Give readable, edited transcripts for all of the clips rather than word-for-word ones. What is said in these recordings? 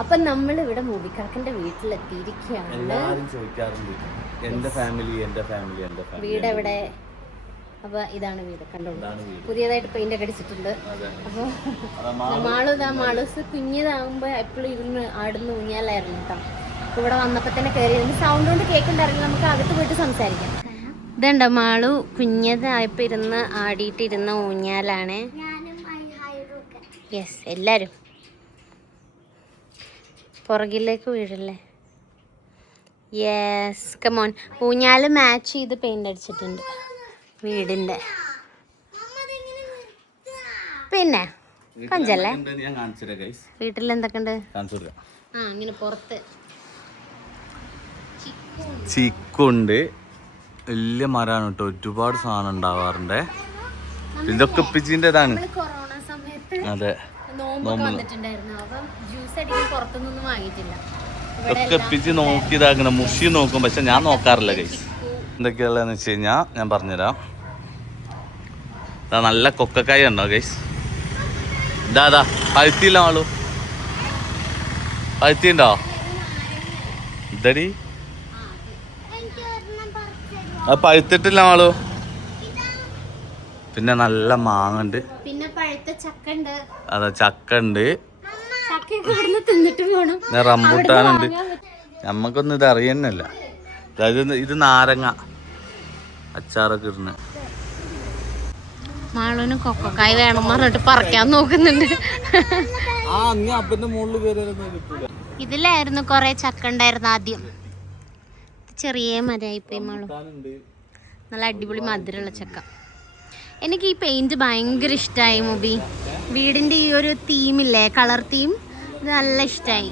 അപ്പൊ നമ്മൾ ഇവിടെ മൂവിക്കാക്കന്റെ വീട്ടിലെത്തിയിരിക്കുകയാണ്. എല്ലാരും ചോദിക്കാറുണ്ട് എന്റെ ഫാമിലി വീട് എവിടെ? അപ്പൊ ഇതാണ് വീട്, കണ്ടോളൂ. പുതിയതായിട്ട് പെയിന്റ് ഒക്കെ അടിച്ചിട്ടുണ്ട്. അപ്പൊ മാളൂസ് കുഞ്ഞതാകുമ്പോ എപ്പോഴും ഇരുന്ന് ആടുന്ന ഊഞ്ഞാലായിരുന്നു കേട്ടോ. അപ്പൊ ഇവിടെ വന്നപ്പോ തന്നെ കയറി സൗണ്ട് കൊണ്ട് കേൾക്കണ്ടായിരുന്നു. നമുക്ക് അകത്ത് പോയിട്ട് സംസാരിക്കാം. ഇതുണ്ടോ മാളു കുഞ്ഞതായപ്പോ ഇരുന്ന് ആടിയിട്ടിരുന്ന ഊഞ്ഞാലാണ്. യെസ്, എല്ലാരും പുറകിലേക്ക് വീഴല്ലേ. Yes, come on. ഊഞ്ഞാല് മാച്ച് ചെയ്ത് പെയിന്റ് അടിച്ചിട്ടുണ്ട് വീടിന്റെ. പിന്നെ കൊഞ്ചല്ലേ വീട്ടിൽ എന്തൊക്കെയുണ്ട്? ഇങ്ങനെ പുറത്ത് ചിക്കുണ്ട്, വലിയ മരമാണ് കേട്ടോ. ഒരുപാട് സാധനം ഉണ്ടാവാറുണ്ട്. ഇതൊക്കെ പിച്ചിൻ്റെതാണ്. കൊറോണ സമയത്ത് അതെ, ഇതൊക്കെ പിച്ച് നോക്കിയതാകണം. മുഷി നോക്കും, പക്ഷെ ഞാൻ നോക്കാറില്ല ഗൈസ്. എന്തൊക്കെയുള്ളതെന്ന് വെച്ച് കഴിഞ്ഞാൽ ഞാൻ പറഞ്ഞുതരാം. ഇതാ നല്ല കൊക്കക്കായ ഉണ്ടോ ഗൈസ്? ഇതാ പഴുത്തില്ല ആളു, പഴുത്തിണ്ടോ? ഇതടി അത് പഴുത്തിട്ടില്ല ആളു. പിന്നെ നല്ല മാങ്ങണ്ട്, പിന്നെ പഴുത്ത ചക്ക ഉണ്ട്. അതാ ചക്ക ഉണ്ട്, തിന്നിട്ട് റംബൂട്ടാനുണ്ട്. നമ്മക്കൊന്നും ഇത് അറിയുന്നല്ല. ഇത് നാരങ്ങ അച്ചാറൊക്കെ ഇടുന്ന. മാളൂന് കൊക്കക്കായ വേണം പറഞ്ഞിട്ട് പറിക്കാൻ നോക്കുന്നുണ്ട്. ഇതിലായിരുന്നു കൊറേ ചക്ക ഉണ്ടായിരുന്നു ആദ്യം. ചെറിയ മരമായിപ്പോയി മാളു. നല്ല അടിപൊളി മധുരമുള്ള ചക്ക. എനിക്ക് ഈ പെയിന്റ് ഭയങ്കര ഇഷ്ടമായി മുബി. വീടിന്റെ ഈ ഒരു തീമില്ലേ, കളർ തീം, ഇത് നല്ല ഇഷ്ടമായി.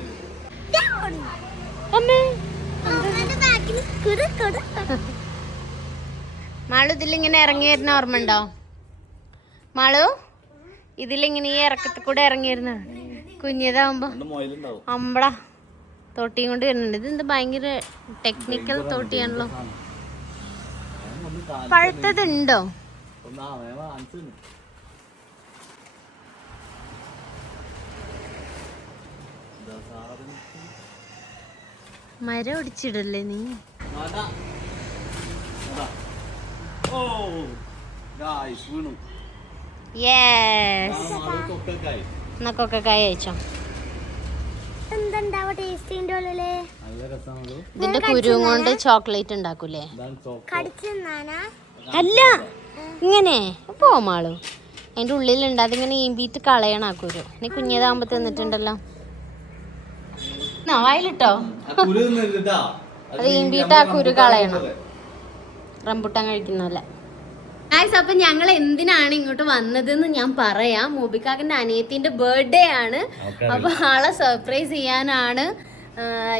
മാളു ഇതിലിങ്ങനെ ഇറങ്ങി വരുന്ന ഓർമ്മ ഉണ്ടോ? മാളു ഇതിലിങ്ങനെ ഈ ഇറക്കത്തിൽ കൂടെ ഇറങ്ങി വരുന്ന കുഞ്ഞതാവുമ്പോ അമ്പടാ തോട്ടിയും കൊണ്ട് വരുന്നുണ്ട്. ഇതെന്ത് ഭയങ്കര ടെക്നിക്കൽ തോട്ടിയാണല്ലോ. പഴുത്തതുണ്ടോ? മരം ഒടിച്ചിടല്ലേ നീ? എന്നാ കൊക്കക്കായ കഴിച്ചോ. ഇതിന്റെ കുരുവും കൊണ്ട് ചോക്ലേറ്റ് ഉണ്ടാക്കൂലേ? അല്ല, ഇങ്ങനെ പോ മാളു. അതിന്റെ ഉള്ളിലുണ്ട്, അതിങ്ങനെ ഈമ്പീട്ട് കളയണം ആ കുരു. നീ കുഞ്ഞതാകുമ്പോ തിന്നിട്ടുണ്ടല്ലോ. വായിലിട്ടോ, അത് ഈമ്പീട്ട് ആ കുരു കളയണം. റംബുട്ടാൻ കഴിക്കുന്നല്ലേ. അപ്പൊ ഞങ്ങൾ എന്തിനാണ് ഇങ്ങോട്ട് വന്നതെന്ന് ഞാൻ പറയാം. മൂബിക്കാക്കിന്റെ അനിയത്തിന്റെ ബർത്ത്ഡേ ആണ്. അപ്പൊ ആളെ സർപ്രൈസ് ചെയ്യാനാണ്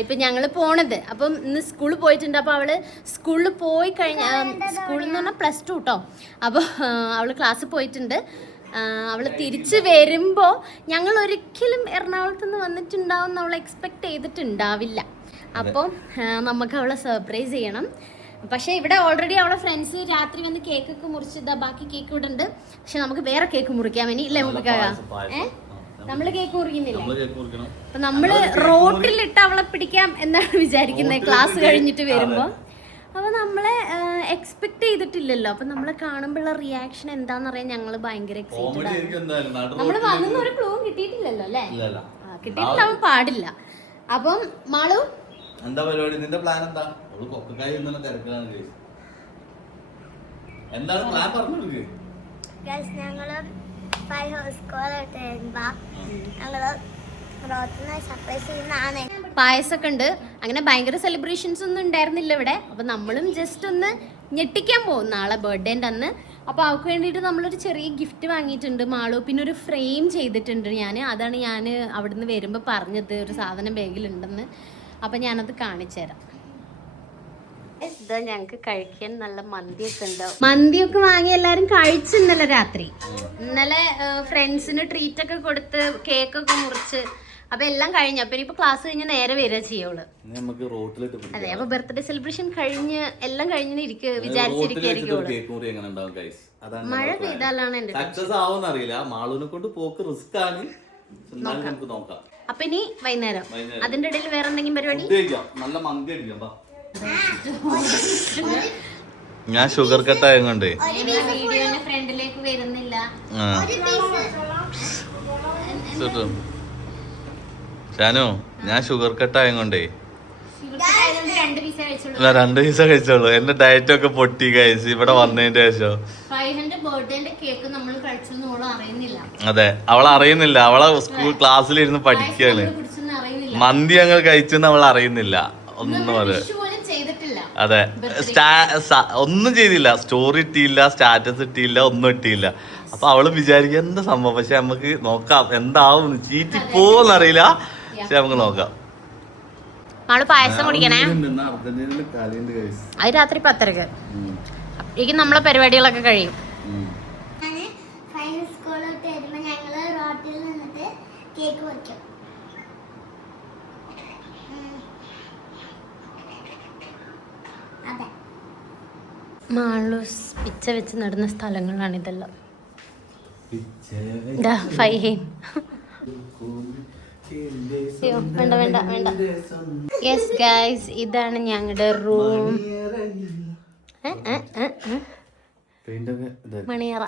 ഇപ്പൊ ഞങ്ങള് പോണത്. അപ്പം ഇന്ന് സ്കൂളിൽ പോയിട്ടുണ്ട്. അപ്പൊ അവള് സ്കൂളിൽ പോയി സ്കൂളിൽ എന്ന് പറഞ്ഞാൽ +2 കേട്ടോ. അപ്പൊ അവള് ക്ലാസ്സിൽ പോയിട്ടുണ്ട്. അവള് തിരിച്ചു വരുമ്പോ ഞങ്ങൾ ഒരിക്കലും എറണാകുളത്ത് നിന്ന് വന്നിട്ടുണ്ടാവും അവൾ എക്സ്പെക്ട് ചെയ്തിട്ടുണ്ടാവില്ല. അപ്പം നമുക്ക് അവളെ സർപ്രൈസ് ചെയ്യണം. പക്ഷെ ഇവിടെ ഓൾറെഡി അവളെ ഫ്രണ്ട്സ് രാത്രി വന്ന് കേക്കൊക്കെ മുറിച്ചതാ. ബാക്കി കേക്ക് ഇവിടെ ഉണ്ട്. പക്ഷെ നമുക്ക് വേറെ കേക്ക് മുറിക്കാൻ വേണ്ടി ഇല്ലേ മുറിക്കാ? നമ്മള് കേക്ക് മുറിക്കുന്നില്ല. അപ്പൊ നമ്മള് റോട്ടിലിട്ട് അവളെ പിടിക്കാം എന്നാണ് വിചാരിക്കുന്നത് ക്ലാസ് കഴിഞ്ഞിട്ട് വരുമ്പോ. അപ്പൊ നമ്മളെ എക്സ്പെക്ട് ചെയ്തിട്ടില്ലല്ലോ. അപ്പൊ നമ്മളെ കാണുമ്പോഴുള്ള റിയാക്ഷൻ എന്താന്നറിയാൻ ഞങ്ങള് ഭയങ്കര എക്സൈറ്റഡ് ആണ്. നമ്മള് വന്നൊന്നും ഒരു ക്ലൂ കിട്ടിയിട്ടില്ലല്ലോ അല്ലേ? കിട്ടിയിട്ടുണ്ടാവാൻ പാടില്ല. അപ്പം മാളു എന്താ പരിപാടി? നിന്റെ പ്ലാൻ എന്താ? കൊക്കക്കായ തിരക്കിലാണ്. എന്താണ് പ്ലാൻ? പറഞ്ഞു. ഞങ്ങള് പായസൊക്കെ ഉണ്ട്. അങ്ങനെ ഭയങ്കര സെലിബ്രേഷൻസ് ഒന്നും ഉണ്ടായിരുന്നില്ല ഇവിടെ. അപ്പൊ നമ്മളും ജസ്റ്റ് ഒന്ന് ഞെട്ടിക്കാൻ പോകും നാളെ ബർത്ത്ഡേന്റെ അന്ന്. അപ്പൊ അവൾക്ക് വേണ്ടിയിട്ട് നമ്മളൊരു ചെറിയ ഗിഫ്റ്റ് വാങ്ങിയിട്ടുണ്ട് മാളു. പിന്നെ ഒരു ഫ്രെയിം ചെയ്തിട്ടുണ്ട് ഞാൻ. അതാണ് ഞാൻ അവിടുന്ന് വരുമ്പോ പറഞ്ഞത് ഒരു സാധനം ബാഗിലുണ്ടെന്ന്. അപ്പൊ ഞാനത് കാണിച്ചു തരാം. ഇതാ ഞങ്ങക്ക് കഴിക്കാൻ നല്ല മന്തിയൊക്കെ ഉണ്ടാവും. മന്തിയൊക്കെ വാങ്ങി എല്ലാരും കഴിച്ചു ഇന്നലെ രാത്രി. ഇന്നലെ ഫ്രണ്ട്സിന് ട്രീറ്റ് ഒക്കെ കൊടുത്ത് കേക്കൊക്കെ മുറിച്ച് അപ്പൊ എല്ലാം കഴിഞ്ഞു. അപ്പൊ ഇനിയിപ്പോ ക്ലാസ് കഴിഞ്ഞ് നേരെ വരിക ചെയ്യുള്ളൂ. അതെ, അപ്പൊ ബർത്ത്ഡേ സെലിബ്രേഷൻ കഴിഞ്ഞ് എല്ലാം കഴിഞ്ഞ് വിചാരിച്ചിരിക്കും. മഴ പെയ്താലാണ് എന്റെ സക്സസ് ആവുമെന്നറിയില്ല. മാളൂനെ കൊണ്ട് പോക്ക് റിസ്ക് ആണ്. നമുക്ക് നോക്കാം. അപ്പൊ ഇനി വൈകുന്നേരം അതിന്റെ ഇടയിൽ വേറെ എന്തെങ്കിലും പരിപാടി? നല്ല മന്തി അടിക്കാം. ഞാൻ ഷുഗർ കട്ട് ആയതുകൊണ്ട് വീഡിയോന്റെ ഫ്രണ്ടിലേക്ക് വരുന്നില്ല. ഷാനു, ഞാൻ ഷുഗർ കട്ട് ആയതുകൊണ്ടേ 2 പീസ കഴിച്ചോളൂ. എന്റെ ഡയറ്റ് ഒക്കെ പൊട്ടി കഴിച്ച് ഇവിടെ വന്നതിന്റെ ശേഷം. 500 ബർത്ത്ഡേന്റെ കേക്ക് നമ്മൾ കഴിച്ചൊന്നും അവള് അറിയുന്നില്ല. അതെ, അവൾ അറിയുന്നില്ല. അവളെ സ്കൂൾ ക്ലാസ്സിലിരുന്ന് പഠിക്കാണ്. മന്തി ഞങ്ങൾ കഴിച്ചെന്ന് അവൾ അറിയുന്നില്ല. ഒന്നും അത് അതെ, ഒന്നും ചെയ്തില്ല. സ്റ്റോറി ഇട്ടില്ല, സ്റ്റാറ്റസ് ഇട്ടില്ല, ഒന്നും ഇട്ടില്ല. അപ്പൊ അവള് വിചാരിക്കുക എന്താ സംഭവം. പക്ഷെ നമുക്ക് നോക്കാം എന്താവും. ചീറ്റിപ്പോന്നറിയില്ല, പക്ഷെ നമുക്ക് നോക്കാം. നമ്മള് പായസം കുടിക്കണേ. അത് രാത്രി 10:30 അപ്പോഴേക്കും നമ്മളെ പരിപാടികളൊക്കെ കഴിയും. മാളൂസ് പിച്ച വെച്ച് നടുന്ന സ്ഥലങ്ങളാണ് ഇതെല്ലാം. വേണ്ട വേണ്ട വേണ്ട. യെസ് ഗൈസ്, ഇതാണ് ഞങ്ങളുടെ റൂം. മണിയറ.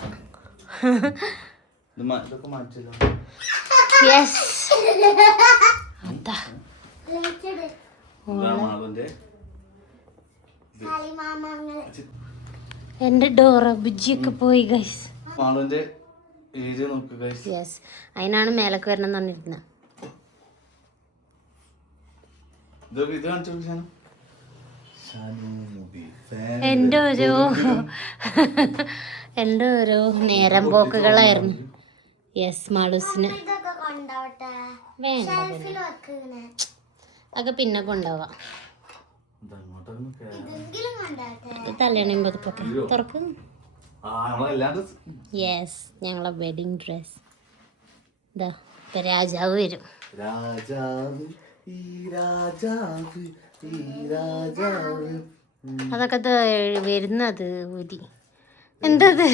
യെസ്, അതാ എന്റെ ഡോറ ബുജ്ജിയൊക്കെ പോയി ഗൈസ്. യെസ്, അതിനാണ് മേലക്ക് വരണം എന്ന് പറഞ്ഞിരുന്നത്. എന്റെ ഓരോ നേരം പോക്കുകളായിരുന്നു. യെസ്, മാളൂസിന് വേണ്ട, അതൊക്കെ പിന്നെ കൊണ്ടുപോവാം. തലയണയും പതുപ്പൊക്കെ തുറക്കും. യെസ്, ഞങ്ങളെ വെഡിങ് ഡ്രസ്. ഇതാ ഇപ്പൊ രാജാവ് വരും. അതൊക്കെ വരുന്നത് ഊരി. എന്തത്?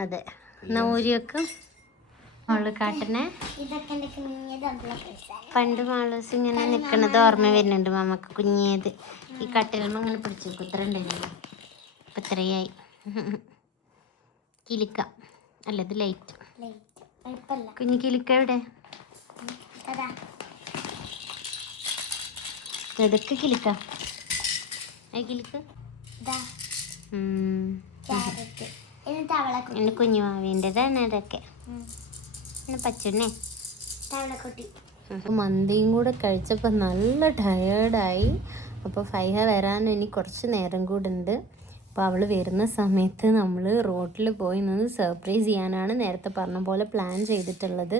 അതെ, എന്നാ ഊരിയൊക്കെ അവള് കാട്ടനെ. പണ്ട് മാളൂസ് ഇങ്ങനെ നിക്കണത് ഓർമ്മ വരുന്നുണ്ട് മാമക്ക്. കുഞ്ഞേത് ഈ കട്ടിലുമ്പോ ഇങ്ങനെ പിടിച്ചു വെക്കും. ഇത്ര ഉണ്ടായിരുന്നു, ഇപ്പൊ ഇത്രയായി. കിലിക്ക അല്ല, ഇത് ലൈറ്റ്. കുഞ്ഞു കിലിക്ക എവിടെ? ഇതൊക്കെ കിലിക്ക. കിലിക്ക എന്റെ കുഞ്ഞുമാവിൻ്റെതാണ് ഇതൊക്കെ. പച്ചനെ മന്തിയും കൂടെ കഴിച്ചപ്പോൾ നല്ല ടയേർഡായി. അപ്പോൾ ഫൈഹ വരാൻ ഇനി കുറച്ച് നേരം കൂടെ ഉണ്ട്. അപ്പോൾ അവൾ വരുന്ന സമയത്ത് നമ്മൾ റോഡിൽ പോയി നിന്ന് സർപ്രൈസ് ചെയ്യാനാണ് നേരത്തെ പറഞ്ഞ പോലെ പ്ലാൻ ചെയ്തിട്ടുള്ളത്.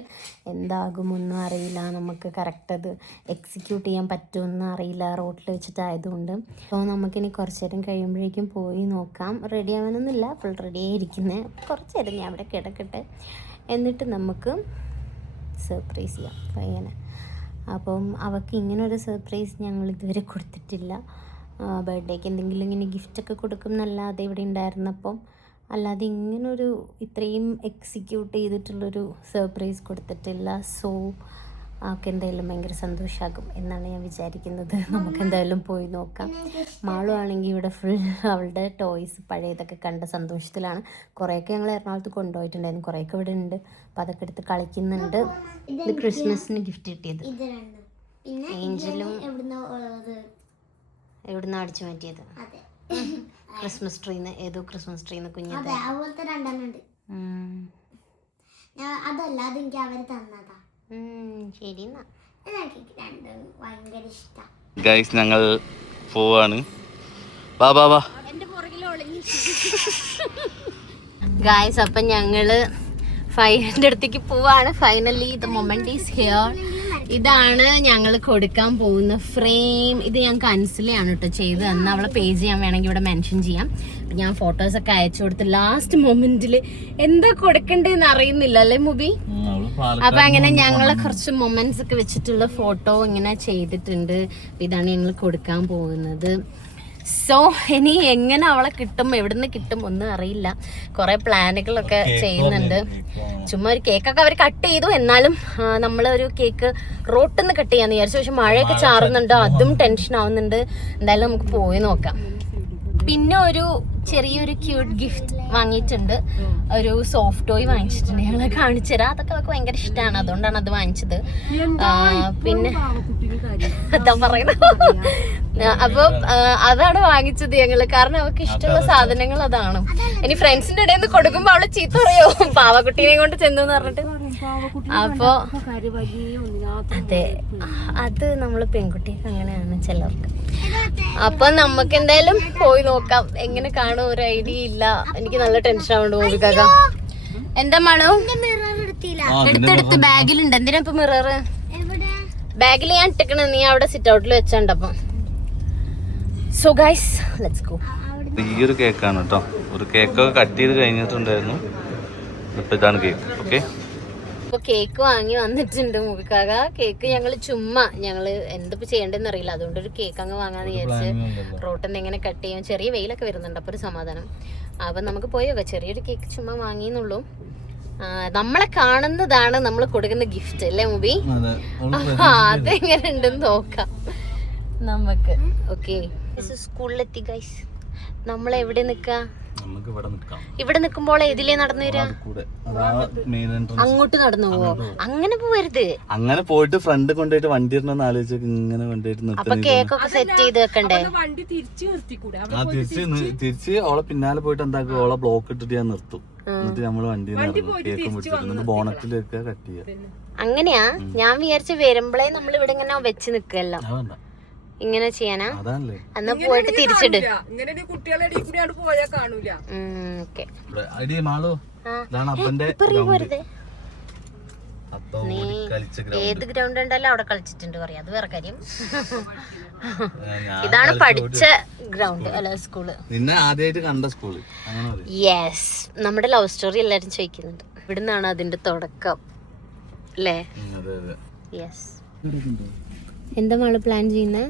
എന്താകുമൊന്നും അറിയില്ല, നമുക്ക് കറക്റ്റ് അത് എക്സിക്യൂട്ട് ചെയ്യാൻ പറ്റുമെന്ന് അറിയില്ല റോഡിൽ വെച്ചിട്ടായതുകൊണ്ട്. അപ്പോൾ നമുക്കിനി കുറച്ച് നേരം കഴിയുമ്പോഴേക്കും പോയി നോക്കാം. റെഡി ആവാനൊന്നുമില്ല, ഫുൾ റെഡി ആയിരിക്കുന്നത്. കുറച്ച് നേരം ഞാൻ അവിടെ കിടക്കട്ടെ, എന്നിട്ട് നമുക്ക് സർപ്രൈസ് ചെയ്യാം പയ്യനെ. അപ്പം അവൾക്ക് ഇങ്ങനൊരു സർപ്രൈസ് ഞങ്ങൾ ഇതുവരെ കൊടുത്തിട്ടില്ല. ബർത്ത്ഡേക്ക് എന്തെങ്കിലും ഇങ്ങനെ ഗിഫ്റ്റൊക്കെ കൊടുക്കും എന്നല്ലാതെ ഇവിടെ ഉണ്ടായിരുന്നപ്പം, അല്ലാതെ ഇങ്ങനൊരു ഇത്രയും എക്സിക്യൂട്ട് ചെയ്തിട്ടുള്ളൊരു സർപ്രൈസ് കൊടുത്തിട്ടില്ല. സോ അവൾക്ക് എന്തായാലും ഭയങ്കര സന്തോഷമാകും എന്നാണ് ഞാൻ വിചാരിക്കുന്നത്. നമുക്ക് എന്തായാലും പോയി നോക്കാം. മാളു ആണെങ്കിൽ ഇവിടെ ഫുൾ അവളുടെ ടോയ്സ് പഴയതൊക്കെ കണ്ട സന്തോഷത്തിലാണ്. കുറേയൊക്കെ ഞങ്ങൾ എറണാകുളത്ത് കൊണ്ടുപോയിട്ടുണ്ടായിരുന്നു, കുറേയൊക്കെ ഇവിടെ ഉണ്ട്. അപ്പം അതൊക്കെ എടുത്ത് കളിക്കുന്നുണ്ട്. ഇത് ക്രിസ്മസിന് ഗിഫ്റ്റ് കിട്ടിയത്. ഏഞ്ചലും എവിടുന്ന് അടിച്ചു മാറ്റിയത്? ക്രിസ്മസ് ട്രീന്ന്, ഏതോ ക്രിസ്മസ് ട്രീന്ന് കുഞ്ഞു. ശരി, ഗൈസ് ഞങ്ങൾ പോവാണ്. വാ വാ വാ ഗൈസ്. അപ്പം ഞങ്ങള് ഫൈൻ്റെ അടുത്തേക്ക് പോവാണ്. Finally the moment is here. ഇതാണ് ഞങ്ങൾ കൊടുക്കാൻ പോകുന്ന ഫ്രെയിം. ഇത് ഞങ്ങൾക്ക് അൻസിലയാണ് കേട്ടോ ചെയ്ത് തന്ന. അവളെ പേജ് ചെയ്യാൻ വേണമെങ്കിൽ ഇവിടെ മെൻഷൻ ചെയ്യാം. ഞാൻ ഫോട്ടോസൊക്കെ അയച്ചു കൊടുത്ത് ലാസ്റ്റ് മൊമെന്റിൽ എന്താ കൊടുക്കണ്ടേന്ന് അറിയുന്നില്ല അല്ലേ മുബി? അപ്പൊ അങ്ങനെ ഞങ്ങളെ കുറച്ച് മൊമെന്റ്സ് ഒക്കെ വെച്ചിട്ടുള്ള ഫോട്ടോ ഇങ്ങനെ ചെയ്തിട്ടുണ്ട്. ഇതാണ് ഞങ്ങൾ കൊടുക്കാൻ പോകുന്നത്. സോ ഇനി എങ്ങനെ അവളെ കിട്ടും, എവിടുന്ന് കിട്ടും ഒന്നും അറിയില്ല. കുറെ പ്ലാനുകളൊക്കെ ചെയ്യുന്നുണ്ട്. ചുമ്മാ ഒരു കേക്കൊക്കെ അവർ കട്ട് ചെയ്തു. എന്നാലും നമ്മൾ ഒരു കേക്ക് റോട്ടിൽ നിന്ന് കട്ട് ചെയ്യാന്ന് വിചാരിച്ചു. പക്ഷെ മഴയൊക്കെ ചാറുന്നുണ്ട്, അതും ടെൻഷൻ ആവുന്നുണ്ട്. എന്തായാലും നമുക്ക് പോയി നോക്കാം. പിന്നെ ഒരു ചെറിയൊരു ക്യൂട്ട് ഗിഫ്റ്റ് വാങ്ങിയിട്ടുണ്ട്. ഒരു സോഫ്റ്റ് ടോയ് വാങ്ങിച്ചിട്ടുണ്ട്. ഞങ്ങളെ കാണിച്ചു തരാം. അതൊക്കെ അവർക്ക് ഭയങ്കര ഇഷ്ടമാണ്, അതുകൊണ്ടാണ് അത് വാങ്ങിച്ചത്. പിന്നെ അതാ പറയുന്നത്. അപ്പൊ അതാണ് വാങ്ങിച്ചത് ഞങ്ങള്. കാരണം അവർക്ക് ഇഷ്ടമുള്ള സാധനങ്ങൾ അതാണ്. ഇനി ഫ്രണ്ട്സിന്റെ ഇടയിൽ നിന്ന് കൊടുക്കുമ്പോ അവള് ചീത്ത പറയോ, പാവക്കുട്ടീനെ കൊണ്ട് ചെന്നു പറഞ്ഞിട്ട്. അപ്പൊ അതെ, അത് നമ്മള് പെൺകുട്ടിയൊക്കെ അങ്ങനെയാണ് ചിലർക്ക്. അപ്പൊ നമുക്ക് എന്തായാലും പോയി നോക്കാം എങ്ങനെ കാണും, ഒരു ഐഡിയ ഇല്ല. എനിക്ക് നല്ല ടെൻഷൻ ആവുന്നുണ്ട് മോബിക്കാക്ക. എന്താ മാളോ? എടുത്തെടുത്ത് ബാഗിലുണ്ട്. എന്തിനാ ഇപ്പൊ മിറർ? ബാഗിൽ ഞാൻ ഇട്ടേക്കണ, നീ അവിടെ സിറ്റ് ഔട്ടിൽ വെച്ചോണ്ടപ്പം. So guys let's go. ഈ ഒരു കേക്കാണ് കേട്ടോ. ഒരു കേക്കൊക്കെ കട്ട് ചെയ്ത് കഴിഞ്ഞിട്ടുണ്ടായിരുന്നു. ഇപ്പൊ ഇതാണ് കേക്ക്. ഓക്കെ, ഇപ്പൊ കേക്ക് വാങ്ങി വന്നിട്ടുണ്ട് മുഖക്കാക. കേക്ക് ഞങ്ങള് എന്തിപ്പോ ചെയ്യണ്ടെന്ന് അറിയില്ല, അതുകൊണ്ട് ഒരു കേക്ക് അങ്ങ് വാങ്ങാന്ന് വിചാരിച്ച്. റോട്ടിൽ എങ്ങനെ കട്ട് ചെയ്യും, ചെറിയ വെയിലൊക്കെ വരുന്നുണ്ട്, അപ്പൊ ഒരു സമാധാനം. അപ്പൊ നമുക്ക് പോയോക്കാം. ചെറിയൊരു കേക്ക് ചുമ്മാ വാങ്ങിയെന്നുള്ളൂ. നമ്മളെ കാണുന്നതാണ് നമ്മൾ കൊടുക്കുന്ന ഗിഫ്റ്റ് അല്ലേ മുബി? അതെങ്ങനെ ഉണ്ടെന്ന് നോക്കാം നമുക്ക്. ഓക്കെ, സ്കൂളിലെത്തി ഗൈസ്. നമ്മൾ എവിടെ നിക്കാ? ഇവിടെ നിക്കുമ്പോൾ ഇതിലേ നടന്നു വരാ, അങ്ങോട്ട് നടന്നു പോവോ? അങ്ങനെ പോവരുത്. അങ്ങനെ പോയിട്ട് ഫ്രണ്ട് കൊണ്ടുപോയിട്ട് വണ്ടി ഇടണമെന്ന് ആലോചിച്ചു. ഇങ്ങനെ കൊണ്ടുപോയിട്ട് അപ്പൊ കേക്കൊക്കെ സെറ്റ് ചെയ്ത് വെക്കണ്ടേ? തിരിച്ച് അവളെ പിന്നാലെ പോയിട്ട് എന്താക്കും, അവളെ ബ്ലോക്ക് ഇട്ടിട്ട് ഞാൻ നിർത്തും. എന്നിട്ട് നമ്മള് വണ്ടി കേക്ക് പിടിച്ചിട്ട് ബോണറ്റിലേക്ക് കട്ട് ചെയ്യാം. അങ്ങനെയാ? ഞാൻ വിചാരിച്ചു വരുമ്പളേ നമ്മൾ ഇവിടെ ഇങ്ങനെ വെച്ച് നിക്കല്ലോ. ഇങ്ങനെ ചെയ്യാനാ? എന്നാ പോയിട്ട് തിരിച്ചിട്. നീ ഏത് ഗ്രൗണ്ട് ഉണ്ടല്ലോ അവിടെ കളിച്ചിട്ടുണ്ട് പറയാം, അത് വേറെ കാര്യം. ഇതാണ് പഠിച്ച ഗ്രൗണ്ട് അല്ല സ്കൂള്. നിന്നെ ആദ്യമായിട്ട് കണ്ട സ്കൂള്. യെസ്, നമ്മുടെ ലവ് സ്റ്റോറി എല്ലാരും ചോദിക്കുന്നുണ്ട്. ഇവിടുന്നാണ് അതിന്റെ തുടക്കം അല്ലേ? യെസ്. എന്താ മോള് പ്ലാൻ ചെയ്യുന്നത്?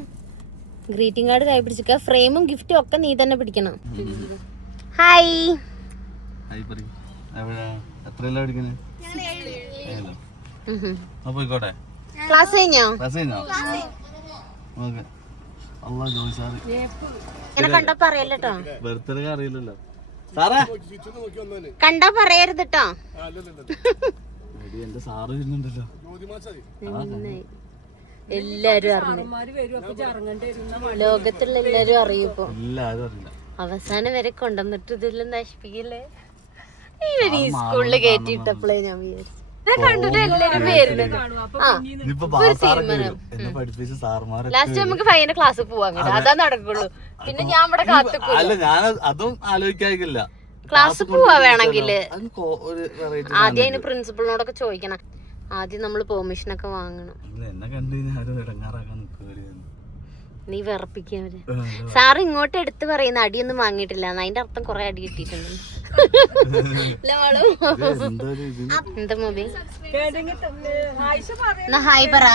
ഗ്രീറ്റിംഗ് കാർഡ് കൈ പിടിച്ചിക്ക. ഫ്രെയിമും ഗിഫ്റ്റും ഒക്കെ നീ തന്നെ പിടിക്കണം. ഹായ്. ക്ലാസ് കഴിഞ്ഞോ? ഇങ്ങനെ കണ്ടാ പറയല്ലോ. ബർത്ത്ഡേ അറിയില്ലല്ലോ, കണ്ടാ പറയരുത് കേട്ടോ. എന്റെ സാറ് വരുന്നുണ്ടല്ലോ. എല്ലാരും അറിഞ്ഞു, ലോകത്തുള്ള എല്ലാരും അറിയിപ്പോ. അവസാനം വരെ കൊണ്ടുവന്നിട്ട് ഇതെല്ലാം നശിപ്പിക്കില്ലേ? ഇവര് ഈ സ്കൂളില് കയറ്റിയിട്ടപ്പോഴേ ഞാൻ വിചാരിച്ചു കണ്ടിട്ട് എല്ലാരും വരുന്നു. ലാസ്റ്റ് നമുക്ക് ഫൈനൽ ക്ലാസ് പോവാൻ അതാ നടക്കുള്ളൂ. പിന്നെ ഞാൻ ഇവിടെ കാത്തുക്കൂല. അതും ആലോചിക്കാറില്ല. ക്ലാസ് പോവാ വേണമെങ്കില് ആദ്യം അതിന് പ്രിൻസിപ്പളിനോടൊക്കെ ചോദിക്കണം. ആദ്യം നമ്മള് പെർമിഷൻ ഒക്കെ വാങ്ങണം. നീ വിറപ്പിക്കാവര്. സാറ് ഇങ്ങോട്ട് എടുത്ത് പറയുന്ന അടിയൊന്നും വാങ്ങിയിട്ടില്ല, അതിന്റെ അർത്ഥം കൊറേ അടി കിട്ടിയിട്ടുണ്ട്. എന്താ മോബി? ഹായ് പറ.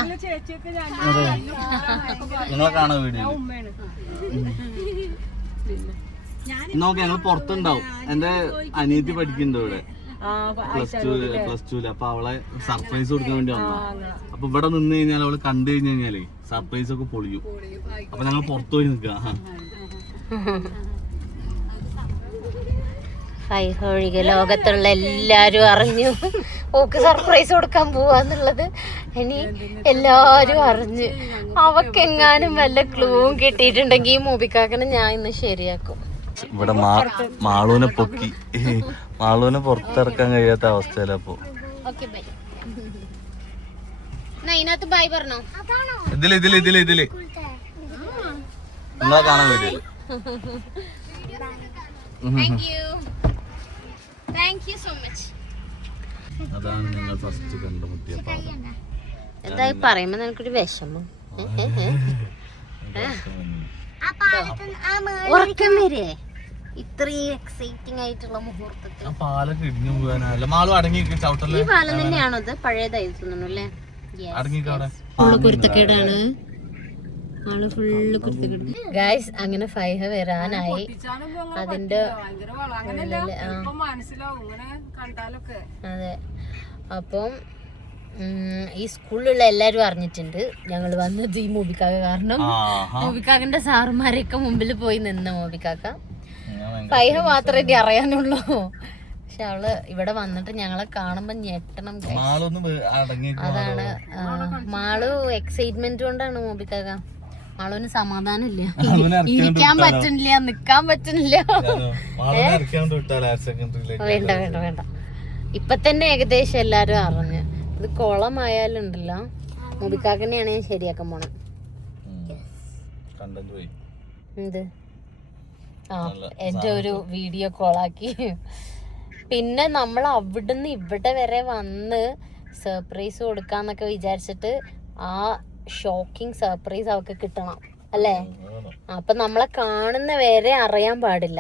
നോക്കെ ഞങ്ങൾ പുറത്തുണ്ടാവും. എന്റെ അനിയത്തി പഠിക്കുന്നുണ്ട് ഇവിടെ പ്ലസ് ടു. അപ്പൊ അവളെ സർപ്രൈസ് കൊടുക്കാൻ വേണ്ടി വന്നോ. അപ്പൊ ഇവിടെ നിന്ന് കഴിഞ്ഞാൽ അവള് കണ്ടു കഴിഞ്ഞു കഴിഞ്ഞാലേ സർപ്രൈസ് ഒക്കെ പൊളിയും. അപ്പൊ ഞങ്ങൾ പുറത്തു പോയി നിൽക്കുക. ഒഴികെ ലോകത്തുള്ള എല്ലാരും അറിഞ്ഞു ഓക്ക് സർപ്രൈസ് കൊടുക്കാൻ പോവാന്നുള്ളത്. ഇനി എല്ലാരും അറിഞ്ഞ് അവക്കെങ്ങാനും വല്ല ക്ലൂവും കിട്ടിയിട്ടുണ്ടെങ്കിൽ മൂബിക്കാക്കനെ ഞാൻ ഇന്ന് ശരിയാക്കും. ഇവിടെ മാളൂനെ പൊക്കി, മാളൂനെ പുറത്തിറക്കാൻ കഴിയാത്ത അവസ്ഥയിലപ്പോ. ഇതില് എന്താ കാണാൻ പറ്റില്ല. അതാണ് നിങ്ങൾ ഫസ്റ്റ് കണ്ടുമുട്ടിയ പാഠം. എന്താ പറയുമ്പോ നിനക്കൊരു വിഷമം ഉറക്കം വരെ ഇത്രയും എക്സൈറ്റിംഗ് ആയിട്ടുള്ള മുഹൂർത്തത്തിൽ. പാലൊക്കെ ഇടിഞ്ഞു പോകാനല്ല മാളു അടങ്ങി. ഈ പാലം തന്നെയാണോ ഇത്? പഴയതായി തോന്നുന്നു അല്ലേ? കുരുത്തക്കേടാണ്. ആള് ഫുള്ള് കുത്തിക്കിടും. ഗൈസ് അങ്ങനെ ഫൈഹ വരാനായി. അതിന്റെ അതെ. അപ്പം ഈ സ്കൂളിലുള്ള എല്ലാരും അറിഞ്ഞിട്ടുണ്ട് ഞങ്ങൾ വന്നത് ഈ മോബിക്കാക്ക കാരണം. മോബിക്കാക്കന്റെ സാറുമാരെയൊക്കെ മുമ്പിൽ പോയി നിന്ന മോബിക്കാക്ക. ഫൈഹ മാത്രമേ അറിയാനുള്ളൂ. പക്ഷെ അവള് ഇവിടെ വന്നിട്ട് ഞങ്ങളെ കാണുമ്പോ ഞെട്ടണം. അതാണ് മാളു എക്സൈറ്റ്മെന്റ് കൊണ്ടാണ് മോബിക്കാക്ക. മാളുവിന് സമാധാനം ഇല്ല, ഇരിക്കാൻ പറ്റുന്നില്ല, നിക്കാൻ പറ്റുന്നില്ല. വേണ്ട വേണ്ട വേണ്ട. ഇപ്പൊ തന്നെ ഏകദേശം എല്ലാരും അറിഞ്ഞ്. ഇത് കുളമായാലുണ്ടല്ലോ മുടിക്കാക്കനെയാണ് ഞാൻ ശരിയാക്കാൻ പോണത്. എന്ത് എന്റെ ഒരു വീഡിയോ കോളാക്കി. പിന്നെ നമ്മൾ അവിടുന്ന് ഇവിടെ വരെ വന്ന് സർപ്രൈസ് കൊടുക്കാന്നൊക്കെ വിചാരിച്ചിട്ട് ആ ഷോക്കിംഗ് സർപ്രൈസ് അവർക്ക് കിട്ടണം അല്ലേ? അപ്പൊ നമ്മളെ കാണുന്ന വരെ അറിയാൻ പാടില്ല.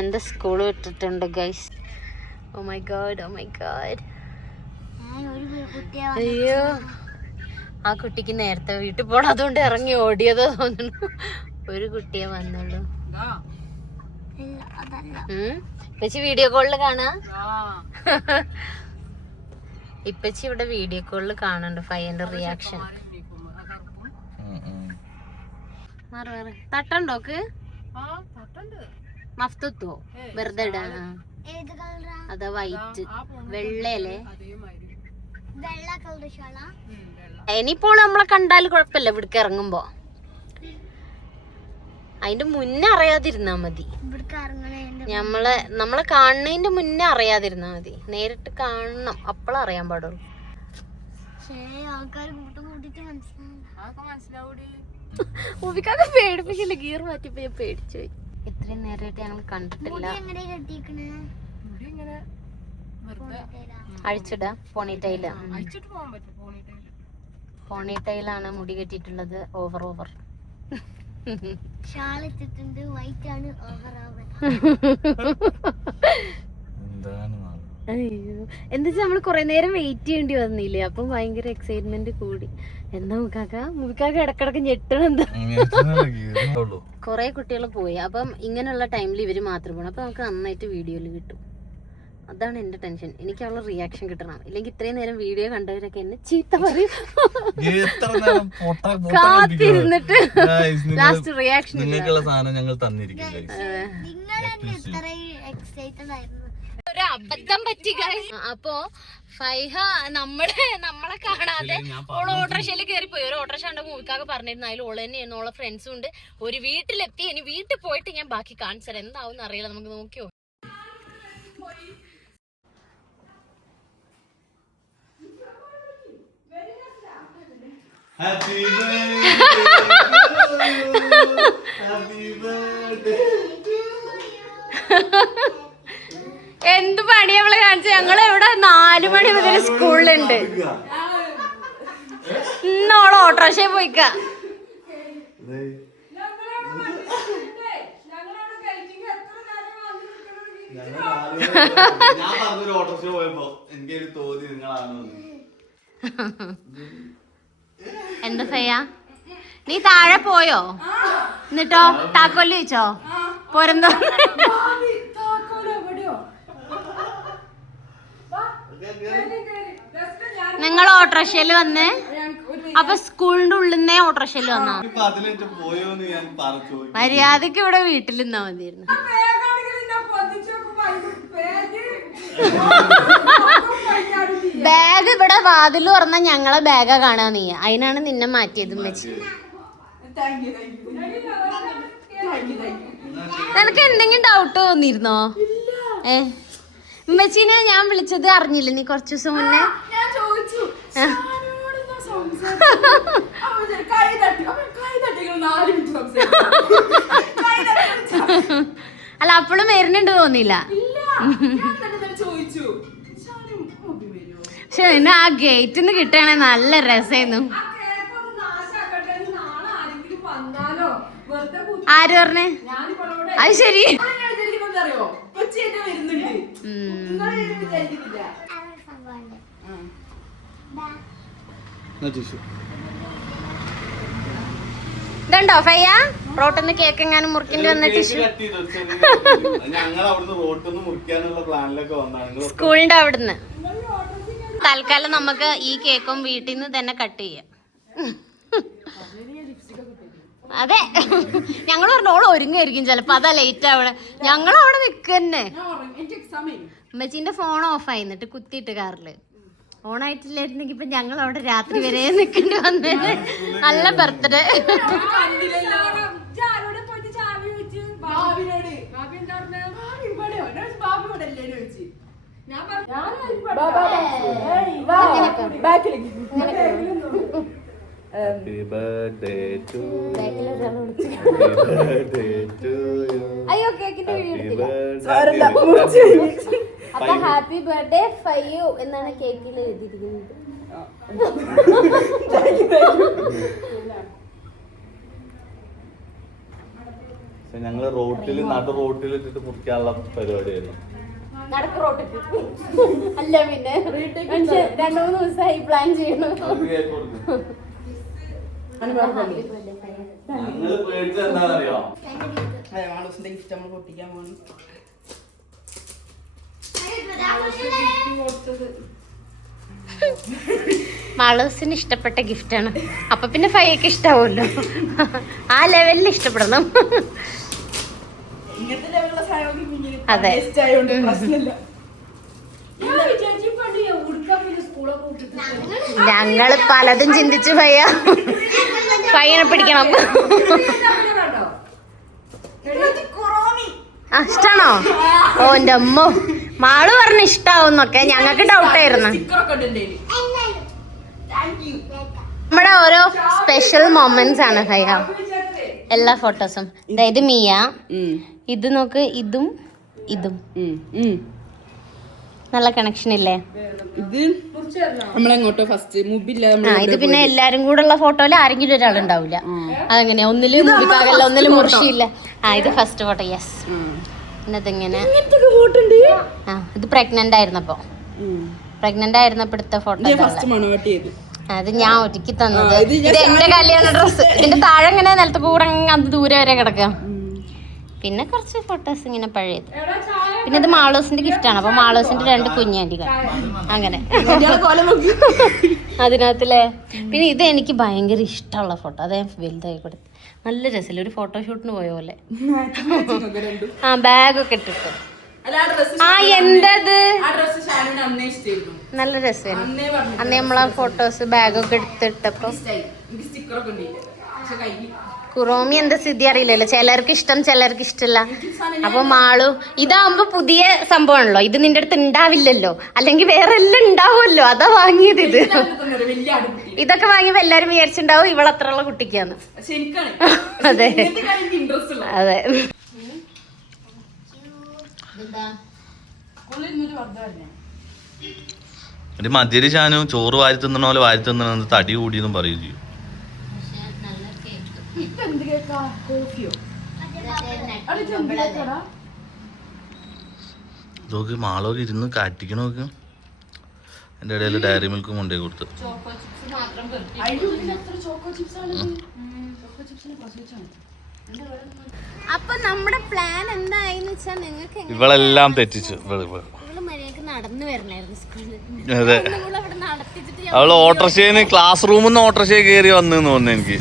എന്റെ സ്കൂൾ വിട്ടിട്ടുണ്ട് guys. Oh my God, oh my God. അയ്യോ, ആ കുട്ടിക്ക് നേരത്തെ വീട്ടിൽ പോണം, അതുകൊണ്ട് ഇറങ്ങി ഓടിയതോ തോന്നുന്നു. ഒരു കുട്ടിയെ വന്നുള്ളൂ. ഇപ്പച്ചി വീഡിയോ കോളില് കാണാ. ഇപ്പച്ചി ഇവിടെ വീഡിയോ കോളില് കാണുന്നുണ്ട് ഫൈന്റെ റിയാക്ഷൻ. തട്ടണ്ടോക്ക് മഫ്തോ വെറുതെ ഇടാ. അതാ വൈറ്റ് വെള്ളയല്ലേ. ഇനിയിപ്പോൾ നമ്മളെ കണ്ടാല് കുഴപ്പമില്ല ഇവിടേക്ക് ഇറങ്ങുമ്പോ. അതിന്റെ മുന്നേ അറിയാതിരുന്നാ മതി. നമ്മളെ കാണുന്നതിന്റെ മുന്നേ അറിയാതിരുന്നാ മതി. നേരിട്ട് കാണണം, അപ്പളറിയാൻ പാടുള്ളൂ. പേടിപ്പിക്കില്ല, ഗിയർ മാറ്റിപ്പോ ഞാൻ പേടിച്ചു പോയി. ഇത്രയും നേരമായിട്ട് ഞങ്ങൾ കണ്ടിട്ടില്ല. അഴിച്ചിടാ പോണിറ്റൈല. പോണിറ്റൈലാണ് മുടി കെട്ടിയിട്ടുള്ളത്. ഓവർ ഓവർ അയ്യോ, എന്താ വെച്ചാ നമ്മള് കൊറേ നേരം വെയിറ്റ് ചെയ്യേണ്ടി വന്നില്ലേ, അപ്പം ഭയങ്കര എക്സൈറ്റ്മെന്റ് കൂടി. എന്താ മുക്കാക്ക ഇടക്കിടക്ക് ഞെട്ടണെന്താ. കൊറേ കുട്ടികൾ പോയി. അപ്പം ഇങ്ങനെയുള്ള ടൈമിൽ ഇവര് മാത്രം പോകണം. അപ്പൊ നമുക്ക് നന്നായിട്ട് വീഡിയോയില് കിട്ടും. അതാണ് എന്റെ ടെൻഷൻ. എനിക്ക് അവളുടെ റിയാക്ഷൻ കിട്ടണം. ഇല്ലെങ്കിൽ ഇത്രയും നേരം വീഡിയോ കണ്ടവരൊക്കെ എന്നെ ചീത്ത പറയും. കാത്തിരുന്നിട്ട് ലാസ്റ്റ് റിയാക്ഷൻ ഒരു അബദ്ധം പറ്റി. അപ്പോ ഫൈഹ നമ്മളെ കാണാതെ ഓള് ഓട്ടോറിക്ഷയിൽ കയറിപ്പോയി. ഒരു ഓട്ടോറിക്ഷ കണ്ട മൂക്കാക്കെ പറഞ്ഞിരുന്നു. അതിൽ ഓള് തന്നെയായിരുന്നു, ഓളെ ഫ്രണ്ട്സും ഉണ്ട്. ഒരു വീട്ടിലെത്തി. ഇനി വീട്ടിൽ പോയിട്ട് ഞാൻ ബാക്കി കാണിച്ചു തരാം. എന്താവും അറിയില്ല, നമുക്ക് നോക്കിയോ. Happy birthday, happy birthday. എന്ത് പണി നമ്മള് കാണിച്ചു. ഞങ്ങള് ഇവിടെ 4 മണി മുതൽ സ്കൂളിലുണ്ട്. ഇന്നോള് ഓട്ടോറിക്ഷ പോയിക്ക. ഞാൻ പറഞ്ഞൊരു ഓട്ടോറിക്ഷ പോയപ്പോ എനിക്ക് തോന്നി നിങ്ങളാണോ. എന്താ ഫയ്യ, നീ താഴെ പോയോ? എന്നിട്ടോ താക്കോല് ചോദിച്ചോ? പോരെന്തോ. നിങ്ങൾ ഓട്ടോറിക്ഷയില് വന്നേ? അപ്പൊ സ്കൂളിന്റെ ഉള്ളിന്നേ ഓട്ടോറിക്ഷയില് വന്നോ? മര്യാദക്ക് ഇവിടെ വീട്ടിൽ നിന്നാ മതിയായിരുന്നു. ബാഗ് ഇവിടെ വാതിൽ തുറന്ന ഞങ്ങളെ ബാഗാ കാണാ നീ. അതിനാണ് നിന്നെ മാറ്റിയത്. വെച്ച് നിനക്ക് എന്തെങ്കിലും ഡൗട്ട് തോന്നിയിരുന്നോ? ഉമ്മച്ചീനെ ഞാൻ വിളിച്ചത് അറിഞ്ഞില്ല നീ കുറച്ചു ദിവസം മുന്നേ? അല്ല അപ്പോഴും വരുന്നുണ്ട് തോന്നിയില്ല. പക്ഷെ നിന്നെ ആ ഗേറ്റിൽ നിന്ന് കിട്ടുകയാണെ നല്ല രസായിരുന്നു. ആര് പറഞ്ഞേ? അത് ശരി. ഇതുണ്ടോ ഫയ്യ റോട്ടിന്ന് കേക്ക് എങ്ങാനും മുറിക്കേണ്ടി വന്നിട്ട് ഞങ്ങൾ അവിടുന്ന് റോട്ടിന്ന് മുറിക്കാനുള്ള പ്ലാനിലൊക്കെ വന്നാണ് സ്കൂളിന്റെ അവിടുന്ന്. തൽക്കാലം നമുക്ക് ഈ കേക്കും വീട്ടിൽ നിന്ന് തന്നെ കട്ട് ചെയ്യാം. അതെ ഞങ്ങൾ പറഞ്ഞോളൂ ഒരുങ്ങായിരിക്കും ചിലപ്പോ, അതാ ലേറ്റ് ആവണേ. ഞങ്ങൾ അവിടെ നിക്കന്നെ. അമ്മച്ചീന്റെ ഫോൺ ഓഫ് ആയി എന്നിട്ട് കുത്തിയിട്ട് കാറില് ഓൺ ആയിട്ടില്ലായിരുന്നെങ്കിൽ ഇപ്പൊ ഞങ്ങൾ അവിടെ രാത്രി വരെ നിക്കേണ്ടി വന്നേ. നല്ല birthday. Happy birthday to you. അയ്യോ കേക്കിന്റെ വീഡിയോ അപ്പൊ ഹാപ്പി ബർത്ത്ഡേ ഫയ്യു എന്നാണ് കേക്കിൽ എഴുതിയിരിക്കുന്നത്. ഞങ്ങള് നടു റോട്ടിൽ ഇട്ടിട്ട് മുറിക്കാനുള്ള പരിപാടിയായിരുന്നു. നടക്ക് റോട്ടിൽ അല്ല പിന്നെ 2-3 ദിവസമായി പ്ലാൻ ചെയ്യണം. ഞങ്ങള് പേടിച്ചത് എന്താണെന്നറിയോ? ഗിഫ്റ്റ് നമ്മൾ പൊട്ടിക്കാൻ പോകുന്നു. മാളൂസിന് ഇഷ്ടപ്പെട്ട ഗിഫ്റ്റാണ്. അപ്പൊ പിന്നെ ഫയ്യക്ക് ഇഷ്ടാവുമല്ലോ. ആ ലെവലിൽ ഇഷ്ടപ്പെടണം. അതെ ഞങ്ങള് പലതും ചിന്തിച്ചു ഫയ്യ. ഫയ്യനെ പിടിക്കണം. ഇഷ്ടാണോ? ഓ എന്റെ അമ്മോ, മാള് പറഞ്ഞ ഇഷ്ടാവുന്നൊക്കെ ഞങ്ങൾക്ക് ഡൗട്ടായിരുന്നു. നമ്മുടെ ഓരോ സ്പെഷ്യൽ മൊമെന്റ്സ് ആണ് ഫയ്യ എല്ലാ ഫോട്ടോസും. അതായത് മിയ ഇത് നോക്ക്, ഇതും ഇതും നല്ല കണക്ഷൻ ഇല്ലേ? ഇത് നമ്മളെങ്ങോട്ടോ ഫസ്റ്റ് മുബില്ല. ഇത് പിന്നെ എല്ലാരും കൂടെ ഉള്ള ഫോട്ടോയില് ആരെങ്കിലും ഒരാളുണ്ടാവില്ല. അതങ്ങനെ ഒന്നിലും മുബിക്കാകല്ല, ഒന്നിലും മുർഷിയില്ല. ഇത് ഫസ്റ്റ് ഫോട്ടോ. യെസ്. പിന്നെ ഇതിങ്ങനെ ഇത് പ്രഗ്നന്റ് ആയിരുന്നപ്പോ എടുത്ത ഫോട്ടോ. അത് ഞാൻ ഒരുക്കി തന്നത്. ഇത് എന്റെ കല്യാണ ഡ്രസ്സ്. ഇതിന്റെ താഴെ ഇങ്ങനെ നിലത്ത് കൂടെ അത് ദൂരെ വരെ കിടക്കാം. പിന്നെ കുറച്ച് ഫോട്ടോസ് ഇങ്ങനെ പഴയത്. പിന്നെ ഇത് മാളൂസിന്റെ ഗിഫ്റ്റ് ആണ്. അപ്പൊ മാളൂസിന്റെ 2 കുഞ്ഞാൻറ്റികൾ അങ്ങനെ അതിനകത്തില്ലേ. പിന്നെ ഇത് എനിക്ക് ഭയങ്കര ഇഷ്ടമുള്ള ഫോട്ടോ. അത് ഞാൻ വലുതായി കൊടുത്തു. നല്ല രസമില്ല, ഒരു ഫോട്ടോഷൂട്ടിന് പോയ പോലെ. ബാഗൊക്കെ ഇട്ടിട്ട് എന്തത് നല്ല രസമായിരുന്നു. അന്ന് നമ്മളാ ഫോട്ടോസ് ബാഗൊക്കെ എടുത്തിട്ടപ്പോ. കുറോമി എന്താ സ്ഥിതി അറിയില്ലല്ലോ. ചിലർക്ക് ഇഷ്ടം, ചിലർക്ക് ഇഷ്ടമല്ല. അപ്പൊ മാളു ഇതാവുമ്പോ പുതിയ സംഭവമാണല്ലോ. ഇത് നിന്റെ അടുത്ത് ഉണ്ടാവില്ലല്ലോ, അല്ലെങ്കിൽ വേറെ എല്ലാം ഉണ്ടാവുമല്ലോ. അതാ വാങ്ങിയത്. ഇതൊക്കെ വാങ്ങിയപ്പോ എല്ലാരും വിചാരിച്ചിണ്ടാവും ഇവളത്രയുള്ള കുട്ടിക്കാന്ന്. അതെ അതെ. ഒരു മധ്യരി ഷാനു ചോറ് വാരി തിന്നണ പോലെ വാരി തിന്നണ തടി കൂടിയെന്നും പറയും ചെയ്യും. നോക്ക് മാളൊക്കെ ഇരുന്ന് കാറ്റിക്കണ നോക്ക്. എൻ്റെ ഇടയിൽ ഡയറി മിൽക്കും കൊണ്ടേ കൊടുത്ത്. അപ്പൊ നമ്മുടെ പ്ലാൻ എന്തായെന്ന് വെച്ചാൽ നിങ്ങൾക്ക് ഇവളെല്ലാം തെറ്റിച്ചു. നടന്നു വരണായിരുന്നു സ്കൂളിൽ. അതെ, അവള് ഓട്ടോറിക്ഷയിൽ ക്ലാസ് റൂമിൽ നിന്ന് ഓട്ടോറിക്ഷയിൽ കയറി വന്നെന്ന് തോന്നുന്നു എനിക്ക്.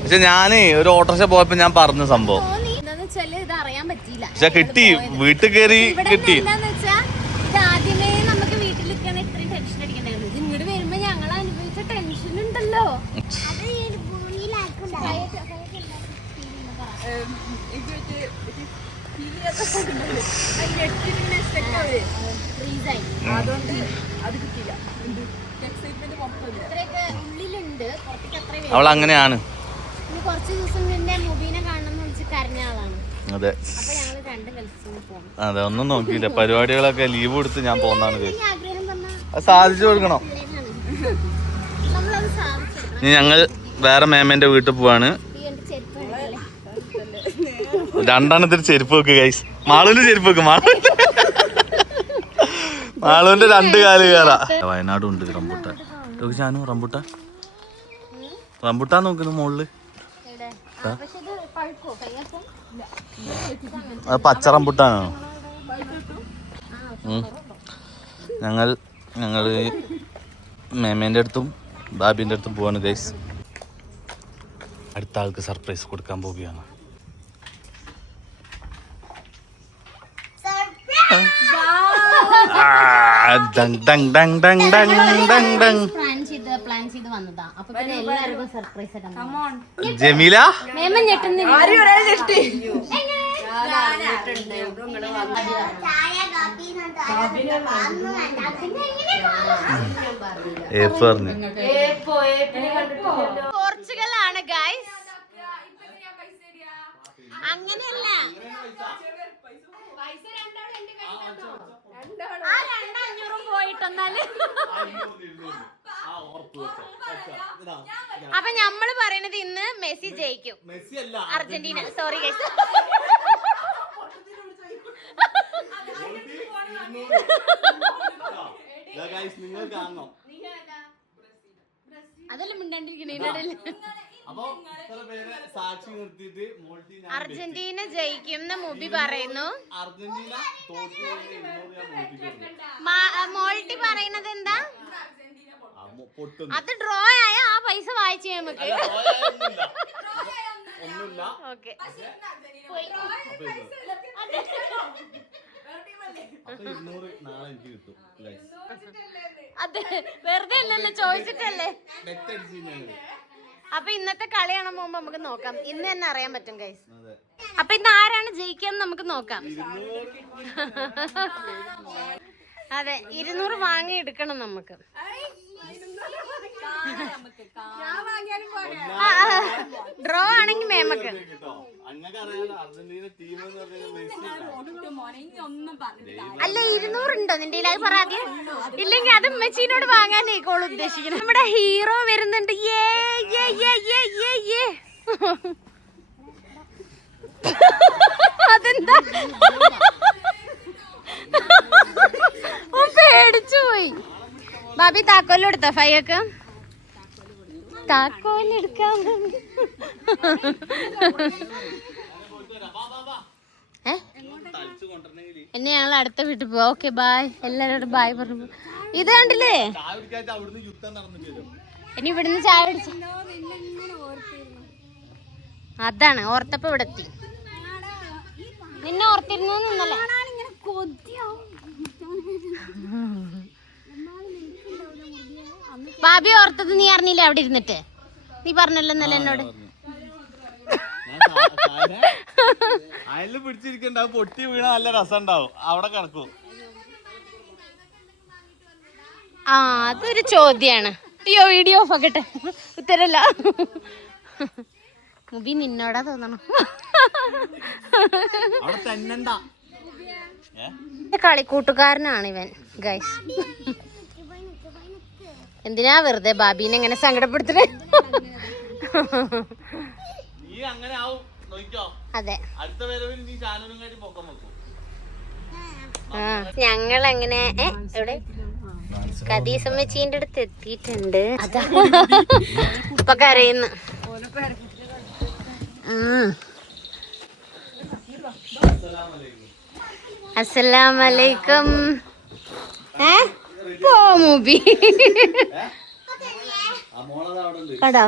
പക്ഷെ ഞാനേ ഒരു ഓട്ടോറിക്ഷ പോയപ്പോ ഞാൻ പറഞ്ഞ സംഭവം പക്ഷെ കിട്ടി, വീട്ടിൽ കയറി കിട്ടി. ആദ്യമേ നമുക്ക് വീട്ടിലിരിക്കാൻ ഇത്രയും ടെൻഷൻ അടിക്കണ്ടായിരുന്നു. ഇത് ഇങ്ങോട്ട് വരുമ്പോ ഞങ്ങൾ അനുഭവിച്ച ടെൻഷൻ ഉണ്ടല്ലോ. അവൾ അങ്ങനെയാണ്. കുറച്ച് ദിവസം മുന്നേ മുബീനെ കാണണമെന്ന് വിളിച്ച് കരഞ്ഞ ആളാണ്. അതെ അതെ, ഒന്നും നോക്കിയില്ല. പരിപാടികളൊക്കെ ലീവ് കൊടുത്ത് ഞാൻ പോന്നാണ്. അത് സാധിച്ചു കൊടുക്കണം. ഇനി ഞങ്ങൾ വേറെ മേമേന്റെ വീട്ടിൽ പോവാണ്. 2 ചെരുപ്പ് വെക്ക് ഗൈസ്. മാളുവിന്റെ ചെരുപ്പ് വെക്ക്. മാളുവിന്റെ 2 കാല് കയറാ. വയനാടും ഉണ്ട് റംബൂട്ടാൻ. റംബൂട്ടാൻ റംബുട്ടാൻ നോക്കുന്നു മുകളില്. അത് പച്ച റംബുട്ടാനാണോ? ഞങ്ങൾ മേമേൻ്റെ അടുത്തും ബാബിൻ്റെ അടുത്തും പോവാണ് ഗൈസ്. അടുത്ത ആൾക്ക് സർപ്രൈസ് കൊടുക്കാൻ പോവുകയാണ്. ജമീല പോർച്ചുഗലാണ് ഗൈസ്. അങ്ങനെയല്ല, ആ 2,500 പോയിട്ടെന്നാല്. അപ്പൊ ഞമ്മള് പറയണത് ഇന്ന് മെസ്സി ജയിക്കും. Argentina, sorry guys. അതെല്ലാം മിണ്ടാണ്ടിരിക്കണേ. അർജന്റീന ജയിക്കും എന്ന് മുബി പറയുന്നു. മോൾട്ടി പറയുന്നത് എന്താ? അത് ഡ്രോ ആയ ആ പൈസ വായിച്ചു നമുക്ക്. ഓക്കെ, അത് വെറുതെ അല്ലല്ലോ, ചോദിച്ചിട്ടല്ലേ. അപ്പൊ ഇന്നത്തെ കളി കാണാൻ പോകുമ്പോ നമുക്ക് നോക്കാം. ഇന്ന് തന്നെ അറിയാൻ പറ്റും ഗൈസ്. അപ്പൊ ഇന്ന് ആരാണ് ജയിക്കാന്ന് നമുക്ക് നോക്കാം. അതെ, 200 വാങ്ങി എടുക്കണം നമുക്ക്. ഡ്രോ ആണെങ്കിൽ മേമക്ക്. അല്ല, 200 ഉണ്ടോ നിന്റെ? അത് പറയാതെ ഇല്ലെങ്കിൽ അത് മെച്ചീനോട് വാങ്ങാനേ കോൾ ഉദ്ദേശിക്കണം. നമ്മുടെ ഹീറോ വരുന്നുണ്ട്. അതെന്താ? പേടിച്ചു പോയി. ബാബി താക്കോല് എടുത്ത ഫൈക്ക് താക്കോലെടുക്കാൻ എന്നെ ഞങ്ങൾ അടുത്ത വീട്ടിൽ പോവാ. ഓക്കെ ബായ്, എല്ലാരോടും ബായ് പറഞ്ഞു. ഇത് കണ്ടില്ലേ, ഇനി ഇവിടുന്ന് ചായ അടിച്ച അതാണ് ഓർത്തപ്പോ ഇവിടെ എത്തി. നിന്നെ ഓർത്തിരുന്നു എന്നല്ലേ? ബാബി ഓർത്തത് നീ അറിഞ്ഞില്ല അവിടെ ഇരുന്നിട്ട്? നീ പറഞ്ഞല്ലോ എന്നല്ല എന്നോട്. അയല് പിടിച്ചിരിക്കണ്ട, പൊട്ടി വീണ നല്ല രസം ഉണ്ടാവും. അവിടെ കിടക്കും. ആ, അതൊരു ചോദ്യാണ്. അയ്യോ, വീഡിയോ ഓഫ് ആക്കട്ടെ. ഉത്തരല്ല. മുബി നിന്നോടാ തോന്നണം. കളിക്കൂട്ടുകാരനാണ് ഇവൻ ഗൈസ്. എന്തിനാ വെറുതെ ബാബീനെ എങ്ങനെ സങ്കടപ്പെടുത്തണേ? അതെ, ഞങ്ങൾ അങ്ങനെ എവിടെ കദീസമ്മച്ചീന്റെ അടുത്ത് എത്തിയിട്ടുണ്ട്. അതാ ഇപ്പൊ കരയുന്നു. അസ്സലാമലൈക്കും. പോ മൂബി കടോ.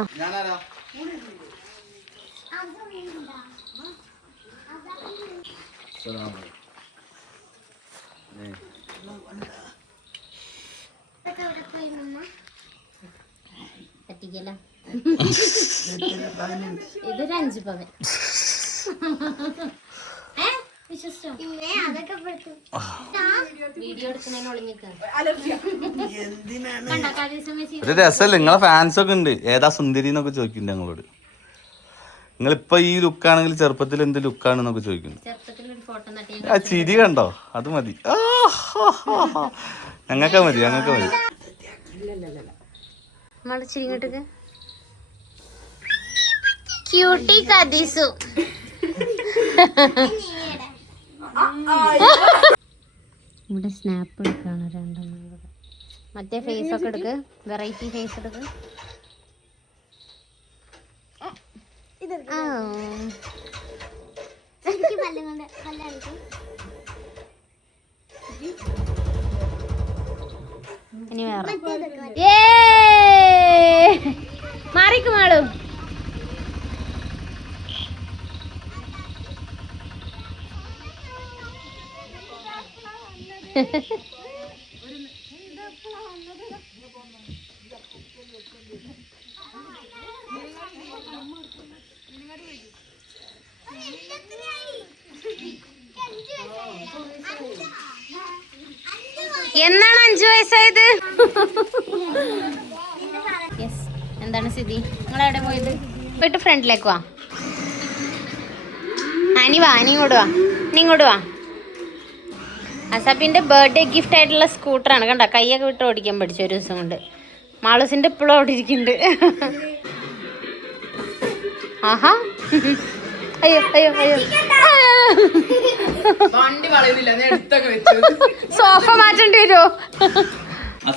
പറ്റിക്കല്ലോ, ഇതൊരു 5 പവൻ. ഒരു രസമല്ലേ? നിങ്ങളെ ഫാൻസ് ഒക്കെ ഉണ്ട്. ഏതാ സുന്ദരി എന്നൊക്കെ ചോദിക്കില്ല ഞങ്ങളോട്. നിങ്ങളിപ്പൊ ഈ ലുക്കാണെങ്കിൽ ചെറുപ്പത്തിൽ എന്ത് ലുക്കാണെന്നൊക്കെ ചോദിക്കുന്നു. ആ ചിരി കണ്ടോ? അത് മതി, ഞങ്ങൾക്ക് മതി, ഞങ്ങൾക്ക് മതി. ക്യൂട്ടി കദീസു. ഇവിടെ സ്നാപ്പ് എടുക്കാണ് 2 മറ്റേ ഫേസ് ഒക്കെ എടുക്ക്, വെറൈറ്റി ഫേസ് എടുക്ക്. ആ. എനിക്ക് പല്ലും കൊണ്ട് പല്ലാണിക്കും. ഇനി വേറെ മറ്റേതൊക്കെ മാറിക്കും ആളു. എന്നാണ് 5 വയസ്സായത്? യെസ്. എന്താണ് സ്ഥിതി? നിങ്ങളെവിടെ പോയത്? പോയിട്ട് ഫ്രണ്ടിലേക്ക് വാ. നീ വാ, നീ ഇങ്ങോട്ട് വാ, നീ ഇങ്ങോട്ട് വാ. അസാപ്പിന്റെ ബർത്ത്ഡേ ഗിഫ്റ്റ് ആയിട്ടുള്ള സ്കൂട്ടറാണ്. കണ്ട, കൈയൊക്കെ വിട്ട് ഓടിക്കാൻ പഠിച്ചു ഒരു ദിവസം കൊണ്ട്. മാളൂസിന്റെ ഇപ്പോഴും അവിടെ ഇരിക്കുന്നുണ്ട്. ആഹാ, അയ്യോ അയ്യോ അയ്യോ, വണ്ടി വളയുന്നില്ല, ഞാൻ എടുത്തൊക്കെ വെച്ചു. സോഫ മാറ്റേണ്ടി വരുമോ?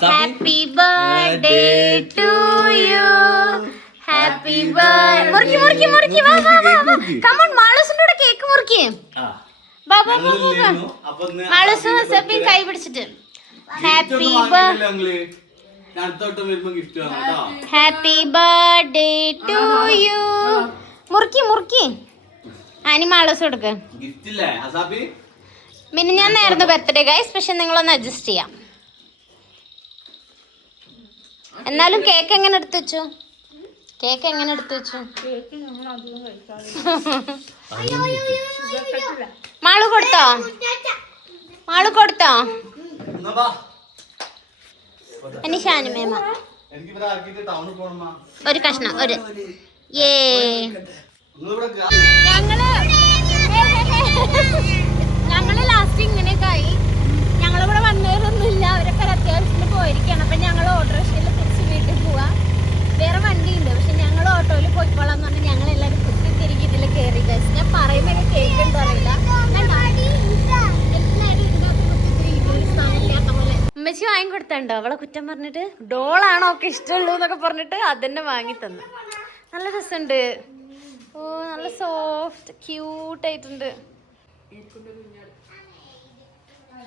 Happy birthday to you, happy birthday. മുറിക്ക് മുറിക്ക് മുറിക്ക്, വാ വാ വാ വാ. കമോൺ, മാളൂസിന്റെ കൂടെ കേക്ക് മുറിക്ക്. ബാ ബാ ബാ ബാ. മാളൂസ് അസാപ്പി കൈ പിടിച്ചിട്ട് happy birthday, happy birthday to you. മുറിക്ക് മുറിക്ക്. ആനി മാളൂസ് കൊടുക്ക്. പിന്നെ ഞാൻ നേർന്നു ബർത്ത്ഡേ ഗൈസ്, പക്ഷെ നിങ്ങളൊന്ന് അഡ്ജസ്റ്റ് ചെയ്യാം. എന്നാലും കേക്ക് എങ്ങനെ എടുത്തു വെച്ചു? കേക്ക് എങ്ങനെ എടുത്തു വെച്ചു? മാളു കൊടുത്തോ? മാളു കൊടുത്തോ? എനി ഷാനുമേമ ഒരു കഷ്ണം, ഒരു ഏ. ഞങ്ങള് ലാസ്റ്റ് ഇങ്ങനെയൊക്കെ ആയി. ഞങ്ങളിവിടെ വന്നവരൊന്നുമില്ല, അവരൊക്കെ അത്യാവശ്യത്തിന് പോയിരിക്കുകയാണ്. അപ്പം ഞങ്ങൾ ഓട്ടോറിക്ഷയിൽ തിരിച്ച് വീട്ടിൽ പോവാ. വേറെ വണ്ടിയുണ്ട്, പക്ഷെ ഞങ്ങൾ ഓട്ടോയിൽ പോയിക്കോളാം എന്ന് പറഞ്ഞാൽ ഞങ്ങൾ എല്ലാവരും കുത്തിത്തിരികി ഇതിൽ കയറി. ഞാൻ പറയുമ്പോൾ കേക്ക് ഉണ്ടറിയില്ല. ഉമ്മച്ചി വാങ്ങിക്കൊടുത്തണ്ടോ അവളെ കുറ്റം പറഞ്ഞിട്ട്? ഡോളാണോ ഒക്കെ ഇഷ്ടമുള്ളൂ എന്നൊക്കെ പറഞ്ഞിട്ട് അതന്നെ വാങ്ങി തന്നു. നല്ല രസമുണ്ട്. ഓ, നല്ല സോഫ്റ്റ് ക്യൂട്ട് ആയിട്ടുണ്ട്.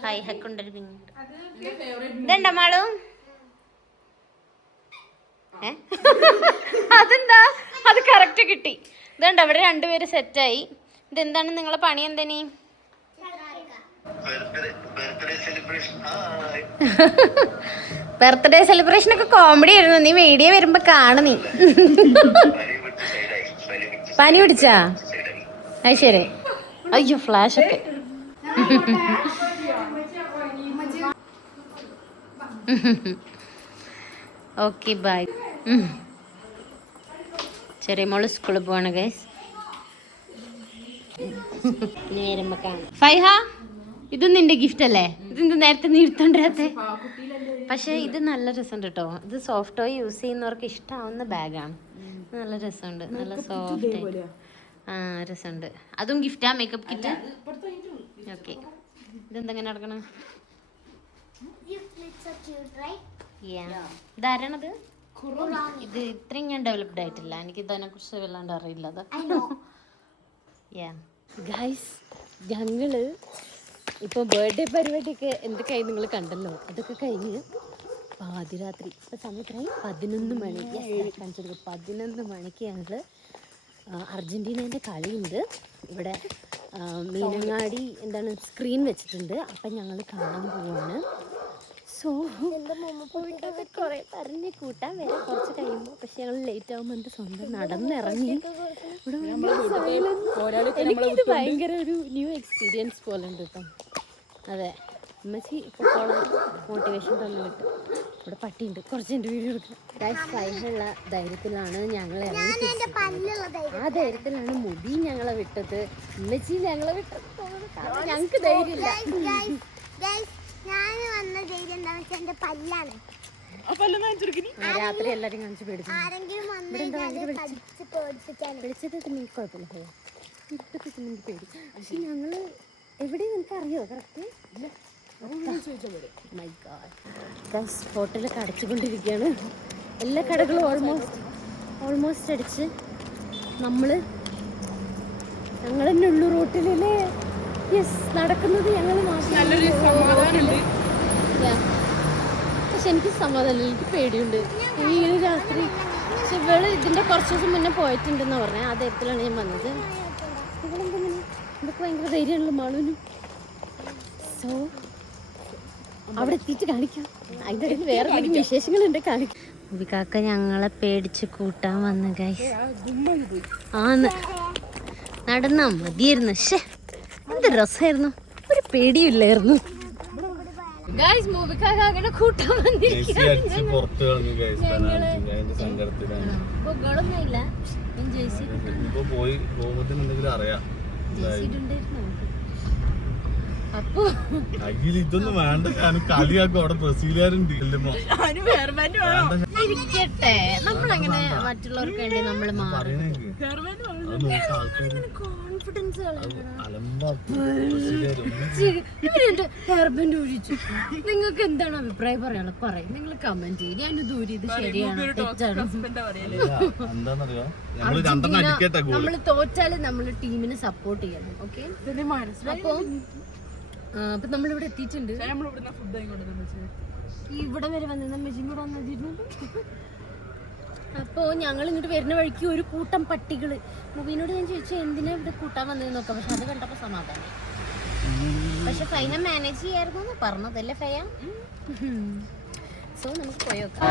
ഹായ് ഹക്കൊണ്ടൊരു കുഞ്ഞുണ്ട്. ഇതെന്താ മാളു? അതെന്താ? അത് കറക്റ്റ് കിട്ടി. ഇതുണ്ട്, അവിടെ രണ്ടുപേര് സെറ്റായി. ഇതെന്താണ് നിങ്ങളെ പണി? എന്തനി ബർത്ത്ഡേ സെലിബ്രേഷൻ ഒക്കെ കോമഡി ആയിരുന്നു. നീ വീഡിയോ വരുമ്പോ കാണു. നീ പനി പിടിച്ചാ? അത് ശരി. അയ്യോ, ഫ്ലാഷ് ഒക്കെ. Okay bye. ചെറിയ മോള് സ്കൂളിൽ പോവാണ് ഗൈസ്. നേരം കാണാം. ഫൈഹ, ഇത് നിന്റെ ഗിഫ്റ്റ് അല്ലേ? ഇത് നേരത്തെ നീ എടുത്തോണ്ടിരാത്തെ? പക്ഷെ ഇത് നല്ല രസമുണ്ട് കേട്ടോ. ഇത് സോഫ്റ്റ് ടോയ് യൂസ് ചെയ്യുന്നവർക്ക് ഇഷ്ടമാവുന്ന ബാഗാണ്. നല്ല രസമുണ്ട്, നല്ല സോഫ്റ്റ്. ആ, രസമുണ്ട്. അതും ഗിഫ്റ്റാ? Makeup kit? ഓക്കെ. ഇതെന്തെങ്ങനെ നടക്കണം? ഇതാരണത്? ഇത് ഇത്രയും ഞാൻ ഡെവലപ്ഡ് ആയിട്ടില്ല. എനിക്ക് ഇതിനെ കുറിച്ച് വല്ലാണ്ട് അറിയില്ല. ഗൈസ്, ഞങ്ങള് ഇപ്പോൾ ബർത്ത്ഡേ പരിപാടിയൊക്കെ എന്തൊക്കെയായി നിങ്ങൾ കണ്ടല്ലോ. അതൊക്കെ കഴിഞ്ഞ് പാതിരാത്രി ഇപ്പോൾ സമയത്തായി 11 മണി. കാണിച്ചത് 11 മണിക്ക് ഞങ്ങൾ അർജൻറ്റീനേൻ്റെ കളിയുണ്ട് ഇവിടെ. മീനങ്ങാടി എന്താണ് സ്ക്രീൻ വെച്ചിട്ടുണ്ട്. അപ്പം ഞങ്ങൾ കാണാൻ പോവാണ്. സോ കുറേ പറഞ്ഞ് കൂട്ടാൻ വരെ കുറച്ച് കഴിയുമ്പോൾ, പക്ഷെ ഞങ്ങൾ ലേറ്റ് ആകുമ്പോൾ എൻ്റെ സ്വന്തം നടന്നിറങ്ങി. ഇവിടെ എനിക്കിത് ഭയങ്കര ഒരു ന്യൂ എക്സ്പീരിയൻസ് പോലെ ഉണ്ട് കേട്ടോ. അതെ, ഉമ്മച്ചി ഇപ്പോൾ മോട്ടിവേഷൻ തന്നു വിട്ടു. ഇവിടെ പട്ടിയുണ്ട്, കുറച്ച് എൻ്റെ വീഡിയോ എടുക്കും. ഫൈനുള്ള ധൈര്യത്തിലാണ് ഞങ്ങൾ ഇറങ്ങി. ആ ധൈര്യത്തിലാണ് മുടി ഞങ്ങളെ വിട്ടത്, ഉമ്മച്ചി ഞങ്ങളെ വിട്ടത്. ഞങ്ങൾക്ക് ധൈര്യമില്ല. രാത്രി എല്ലാരും കാണിച്ച് പേടിച്ചത് നിങ്ങൾക്ക് കുഴപ്പമില്ല. നിങ്ങൾക്ക് പേടി. പക്ഷെ ഞങ്ങള് എവിടെ നിങ്ങൾക്ക് അറിയോ കറക്റ്റ്? മൈ ഗോഡ്, ഹോട്ടലൊക്കെ അടച്ചുകൊണ്ടിരിക്കുകയാണ്. എല്ലാ കടകളും ഓൾമോസ്റ്റ് അടിച്ച് നമ്മൾ ഞങ്ങൾ തന്നെ ഉള്ളു റോട്ടിലല്ലേ. യെസ്, നടക്കുന്നത് ഞങ്ങൾ നല്ലൊരു സമാധാനമുണ്ട്. പക്ഷെ എനിക്ക് സമാധാനം, എനിക്ക് പേടിയുണ്ട് ഇങ്ങനെ രാത്രി. പക്ഷെ ഇവള് ഇതിന്റെ കുറച്ച് ദിവസം മുന്നേ പോയിട്ടുണ്ടെന്ന് പറഞ്ഞാൽ ആ ധൈര്യത്തിലാണ് ഞാൻ വന്നത്. ഇവളെന്തെങ്കിലും ഇതൊക്കെ ഭയങ്കര ധൈര്യമുള്ള മാളൂനും. സോ അവിടെ എത്തിയിട്ട് കാണിക്കാം. അതിൻ്റെ ഇടയിൽ വേറെ എന്തെങ്കിലും വിശേഷങ്ങളുണ്ട് കാണിക്കാം. കാക്ക ഞങ്ങളെ പേടിച്ച് കൂട്ടാൻ വന്ന ഗൈസ്. ആന്ന് നടന്നാ മതിയായിരുന്നു. പക്ഷേ എന്ത് രസമായിരുന്നു, ഒരു പേടിയില്ലായിരുന്നു. ഗൈസ് മൂവിക്കാകെ കൂട്ടാൻ വന്നിരിക്കുകയാണ്. പൊകളൊന്നുമില്ല. ജേഴ്സി അപ്പൊ ഇതൊന്നും വേണ്ട, കളിയാക്കും. അവിടെ ബ്രസീലുകാരുണ്ട്. ഇരിക്കട്ടെ, നമ്മളങ്ങനെ മറ്റുള്ളവർക്ക് വേണ്ടി നമ്മൾ മാറും. കോൺഫിഡൻസ് ഹെയർബാൻഡ് ഊരിച്ചു. നിങ്ങൾക്ക് എന്താണ് അഭിപ്രായം പറയാനുള്ളത്? പറയും, നിങ്ങൾ കമന്റ് ചെയ്യും. ഞാനിത് ഊരിയത് ശരിയാണോ തെറ്റാണോ? നമ്മൾ തോറ്റാല് നമ്മള് ടീമിനെ സപ്പോർട്ട് ചെയ്യണം. ഓക്കെ, അപ്പൊ നമ്മളിവിടെ എത്തിയിട്ടുണ്ട്. ഇവിടെ വരെ വന്നിരുന്ന മെജിയും കൂടെ വന്നിരുന്നു. അപ്പോൾ ഞങ്ങൾ ഇങ്ങോട്ട് വരുന്ന വഴിക്ക് ഒരു കൂട്ടം പട്ടികള്. മുബീനോട് ഞാൻ ചോദിച്ചു എന്തിനാ ഇവിടെ കൂട്ടാൻ വന്നതെന്ന് നോക്കാം. പക്ഷെ അത് കണ്ടപ്പോൾ സമാധാനം. പക്ഷെ ഫൈന മാനേജ് ചെയ്യായിരുന്നു പറഞ്ഞതല്ലേ ഫയ. സോ നമുക്ക് പോയോക്കാം.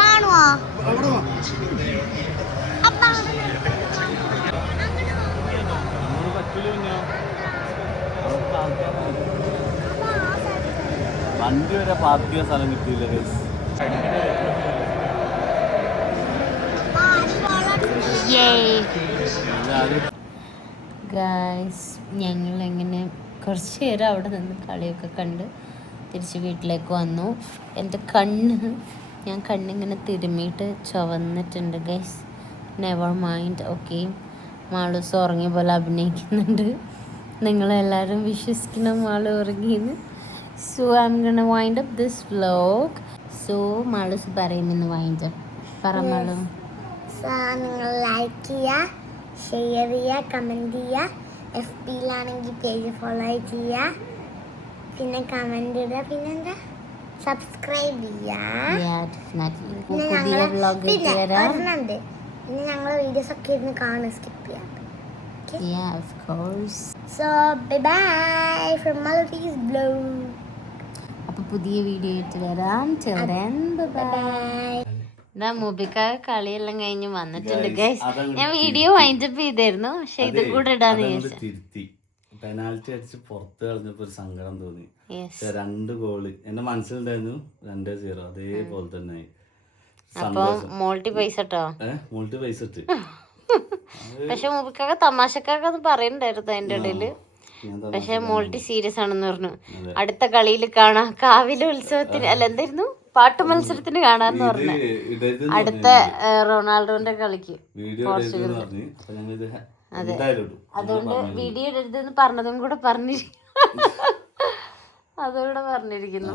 കാണുവോ? വണ്ടി വരെ പാർക്ക് ചെയ്യാൻ സ്ഥലം കിട്ടിയില്ല ഗൈസ്. ഗൈസ് ഞങ്ങളെങ്ങനെ കുറച്ച് നേരം അവിടെ നിന്ന് കളിയൊക്കെ കണ്ട് തിരിച്ച് വീട്ടിലേക്ക് വന്നു. എൻ്റെ ഞാൻ കണ്ണിങ്ങനെ തിരുമ്മിയിട്ട് ചുവന്നിട്ടുണ്ട് ഗൈസ്. Never mind. ഓക്കെ, മാളൂസ് ഉറങ്ങിയ പോലെ അഭിനയിക്കുന്നുണ്ട്. നിങ്ങളെല്ലാവരും വിശ്വസിക്കണം മാളു ഉറങ്ങിയെന്ന്. So I am gonna wind up this vlog. So മാളൂസ് പറയുമെന്ന് വൈൻഡ് അപ്പ് പറ മാളു. നിങ്ങൾ ലൈക്ക് ചെയ്യുക, ഷെയർ ചെയ്യുക, കമൻറ്റ് ചെയ്യുക. FBയിലാണെങ്കിൽ പേജ് ഫോളോ ചെയ്യുക, പിന്നെ കമൻറ്റ് ഇടുക, പിന്നെന്താ സബ്സ്ക്രൈബ് ചെയ്യുക. പുതിയ വ്ലോഗ് വരാം. പിന്നെ ഞങ്ങളെ വീഡിയോസ് ഒക്കെ ഇരുന്ന് കാണുക, സ്കിപ്പ് ചെയ്യാം. Yeah, of course. So bye from Maldives Blue. അപ്പോൾ പുതിയ വീഡിയോ ആയിട്ട് വരാം. Till then, bye. ഇതാ മുബിക്ക കളിയെല്ലാം കഴിഞ്ഞ് വന്നിട്ടുണ്ട് ഗൈസ്. ഞാൻ വീഡിയോ വൈൻഡ് അപ്പ് ചെയ്തായിരുന്നു, പക്ഷെ ഇതും കൂടെ ഇടാന്ന് തിരുത്തി. പെനാൽറ്റി അടിച്ച് പുറത്ത് കളഞ്ഞപ്പോ ഒരു സങ്കടം തോന്നി. 2 ഗോള് എന്റെ മനസ്സിലുണ്ടായിരുന്നു, 2-0 അതേപോലെ തന്നെ. അപ്പൊ മോൾട്ടി പൈസ ഇട്ടോ? മോൾട്ടി പൈസ ഇട്ട്. പക്ഷെ മുബിക്കൊക്കെ തമാശക്കൊക്കെ അത് പറയണ്ടായിരുന്നു അതിന്റെ ഇടയില്. പക്ഷെ മോൾട്ടി സീരിയസ് ആണെന്ന് പറഞ്ഞു. അടുത്ത കളിയിൽ കാണാം, കാവിലെ ഉത്സവത്തിന് അല്ല എന്തായിരുന്നു പാട്ട് മത്സരത്തിന് കാണാന്ന് പറഞ്ഞു. അടുത്ത റൊണാൾഡോന്റെ കളിക്ക് പോർച്ചുഗൽ. അതെ, അതുകൊണ്ട് വീഡിയോ ഇടരുതെന്ന് പറഞ്ഞതും കൂടെ അതുകൂടെ പറഞ്ഞിരിക്കുന്നു.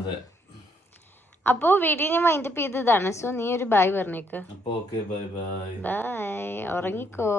അപ്പോ വീഡിയോ ഞാൻ വൈൻഡപ്പ് ചെയ്തതാണ്. സോ നീ ഒരു ബൈ പറഞ്ഞേക്ക്. ബൈ. ഉറങ്ങിക്കോ.